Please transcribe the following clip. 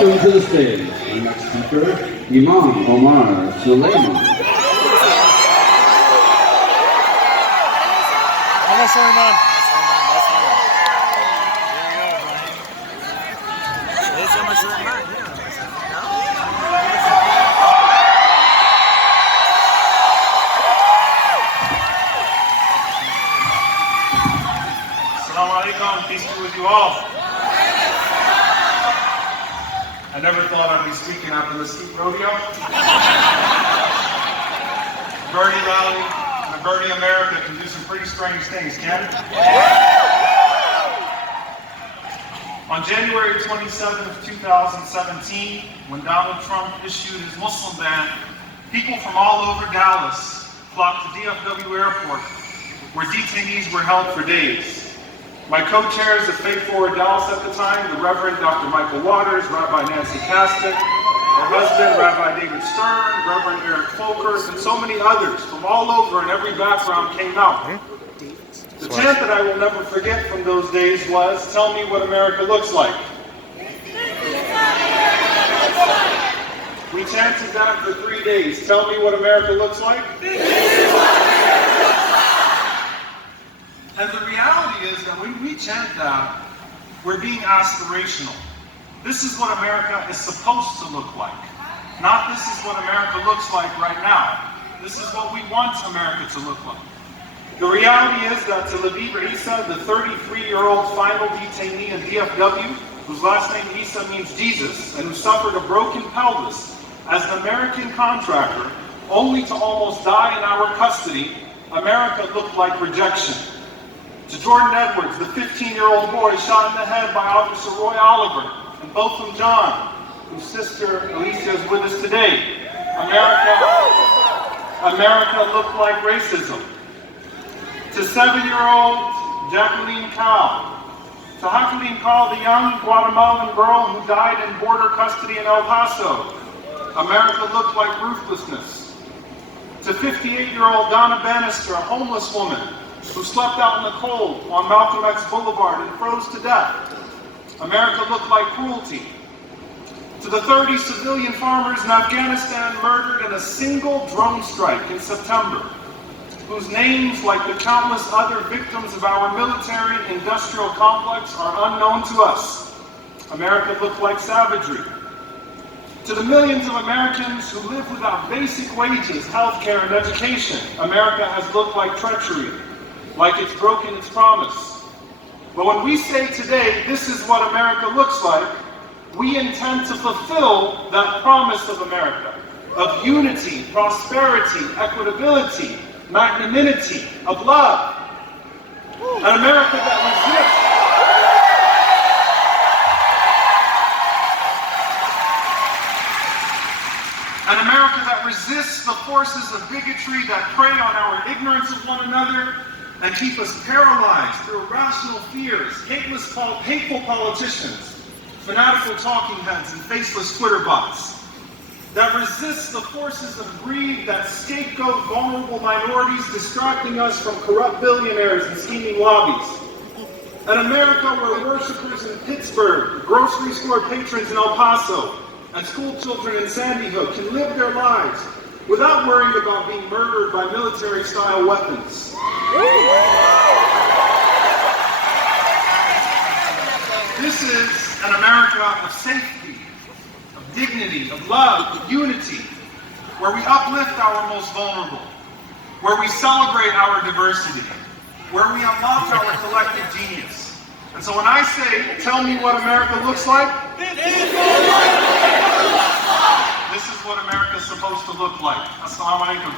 welcome to the stage our next speaker, Imam Omar Suleiman. Omar Suleiman. Assalamu alaikum, peace be with you all. I never thought I'd be speaking at the Mesquite rodeo. Birdie Rally and the Birdie America can do some pretty strange things, can't it? On January 27th, 2017, when Donald Trump issued his Muslim ban, people from all over Dallas flocked to DFW Airport, where detainees were held for days. My co-chairs of Faith Forward Dallas at the time, the Reverend Dr. Michael Waters, Rabbi Nancy Kastick, her husband, Rabbi David Stern, Reverend Eric Folkers, and so many others from all over and every background came out. The chant that I will never forget from those days was, "Tell me what America looks like." We chanted that for 3 days. Tell me what America looks like. And the reality is that when we chant that, we're being aspirational. This is what America is supposed to look like. Not this is what America looks like right now. This is what we want America to look like. The reality is that Tel Aviv Isa, the 33-year-old final detainee in DFW, whose last name Isa means Jesus, and who suffered a broken pelvis as an American contractor, only to almost die in our custody, America looked like rejection. To Jordan Edwards, the 15-year-old boy shot in the head by Officer Roy Oliver, and Botham John, whose sister Alicia is with us today. America looked like racism. To 7-year-old Jacqueline Cao, to Jacqueline Cao, the young Guatemalan girl who died in border custody in El Paso, America looked like ruthlessness. To 58-year-old Donna Bannister, a homeless woman who slept out in the cold on Malcolm X Boulevard and froze to death, America looked like cruelty. To the 30 civilian farmers in Afghanistan murdered in a single drone strike in September, whose names, like the countless other victims of our military-industrial complex, are unknown to us, America looked like savagery. To the millions of Americans who live without basic wages, health care, and education, America has looked like treachery, like it's broken its promise. But when we say today, this is what America looks like, we intend to fulfill that promise of America, of unity, prosperity, equitability, magnanimity, of love. An America that resists. An America that resists the forces of bigotry that prey on our ignorance of one another and keep us paralyzed through irrational fears, hateful politicians, fanatical talking heads, and faceless Twitter bots. That resists the forces of greed that scapegoat vulnerable minorities, distracting us from corrupt billionaires and scheming lobbies. An America where worshipers in Pittsburgh, grocery store patrons in El Paso, and school children in Sandy Hook can live their lives without worrying about being murdered by military-style weapons. This is an America of safety, of dignity, of love, of unity, where we uplift our most vulnerable, where we celebrate our diversity, where we unlock our collective genius. And so when I say, tell me what America looks like, this is what America's supposed to look like. Assalamu alaikum.